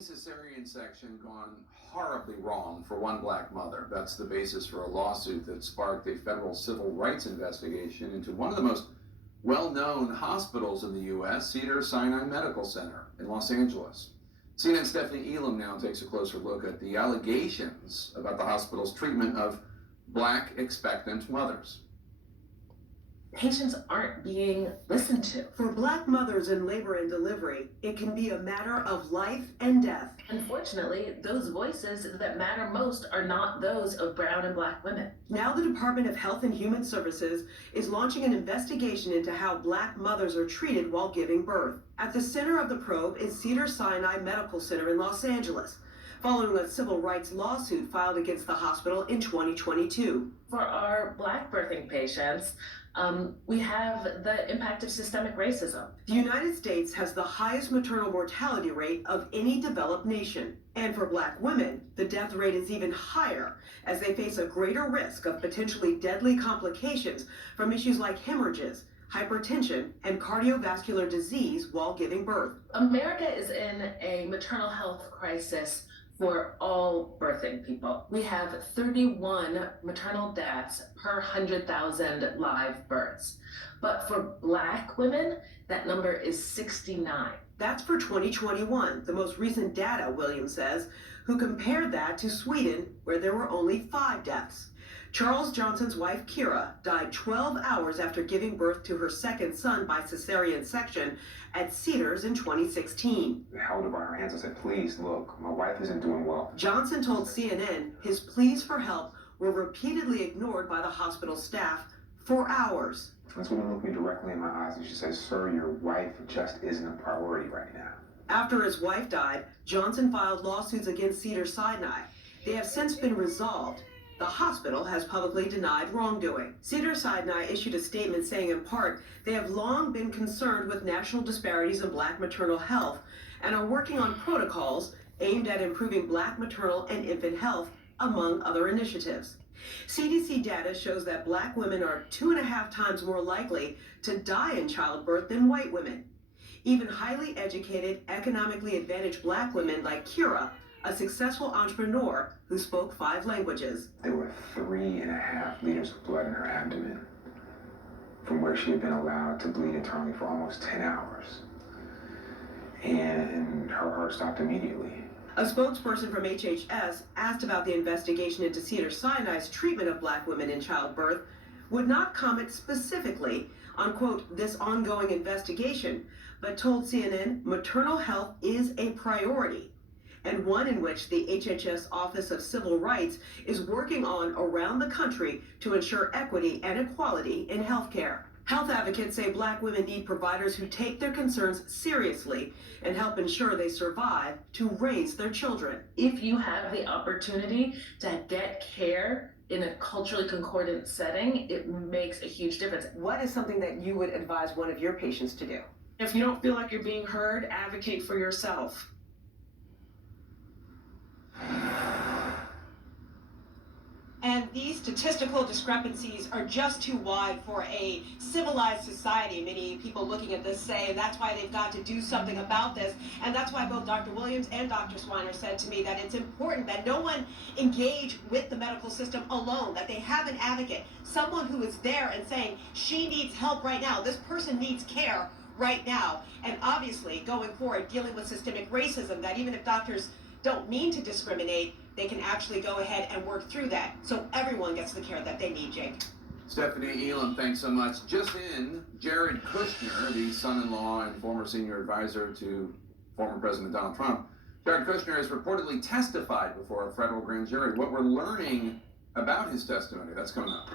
Cesarean section gone horribly wrong for one black mother. That's the basis for a lawsuit that sparked a federal civil rights investigation into one of the most well-known hospitals in the U.S., Cedars-Sinai Medical Center in Los Angeles. CNN's Stephanie Elam now takes a closer look at the allegations about the hospital's treatment of black expectant mothers. Patients aren't being listened to. For black mothers in labor and delivery, it can be a matter of life and death. Unfortunately, those voices that matter most are not those of brown and black women. Now the Department of Health and Human Services is launching an investigation into how black mothers are treated while giving birth. At the center of the probe is Cedars-Sinai Medical Center in Los Angeles, following a civil rights lawsuit filed against the hospital in 2022. For our black birthing patients, we have the impact of systemic racism. The United States has the highest maternal mortality rate of any developed nation. And for black women, the death rate is even higher as they face a greater risk of potentially deadly complications from issues like hemorrhages, hypertension, and cardiovascular disease while giving birth. America is in a maternal health crisis for all birthing people. We have 31 maternal deaths per 100,000 live births. But for black women, that number is 69. That's for 2021, the most recent data, Williams says, who compared that to Sweden, where there were only 5 deaths. Charles Johnson's wife, Kira, died 12 hours after giving birth to her second son by cesarean section at Cedars in 2016. I held her by her hands and said, "Please, look, my wife isn't doing well." Johnson told CNN his pleas for help were repeatedly ignored by the hospital staff for hours. This woman looked me directly in my eyes and she said, "Sir, your wife just isn't a priority right now." After his wife died, Johnson filed lawsuits against Cedars-Sinai. They have since been resolved. The hospital has publicly denied wrongdoing. Cedars-Sinai issued a statement saying, in part, they have long been concerned with national disparities in black maternal health and are working on protocols aimed at improving black maternal and infant health, among other initiatives. CDC data shows that black women are 2.5 times more likely to die in childbirth than white women. Even highly educated, economically advantaged black women like Kira, a successful entrepreneur who spoke 5 languages. There were 3.5 liters of blood in her abdomen from where she had been allowed to bleed internally for almost 10 hours. And her heart stopped immediately. A spokesperson from HHS, asked about the investigation into Cedars-Sinai's treatment of black women in childbirth, would not comment specifically on, quote, this ongoing investigation, but told CNN maternal health is a priority, and one in which the HHS Office of Civil Rights is working on around the country to ensure equity and equality in healthcare. Health advocates say black women need providers who take their concerns seriously and help ensure they survive to raise their children. If you have the opportunity to get care in a culturally concordant setting, it makes a huge difference. What is something that you would advise one of your patients to do? If you don't feel like you're being heard, advocate for yourself. And these statistical discrepancies are just too wide for a civilized society. Many people looking at this say that's why they've got to do something about this. And that's why both Dr. Williams and Dr. Swiner said to me that it's important that no one engage with the medical system alone, that they have an advocate, someone who is there and saying, she needs help right now, this person needs care right now. And obviously, going forward, dealing with systemic racism, that even if doctors don't mean to discriminate, they can actually go ahead and work through that so everyone gets the care that they need, Jake. Stephanie Elam, thanks so much. Just in, Jared Kushner, the son-in-law and former senior advisor to former President Donald Trump, Jared Kushner has reportedly testified before a federal grand jury. What we're learning about his testimony, that's coming up.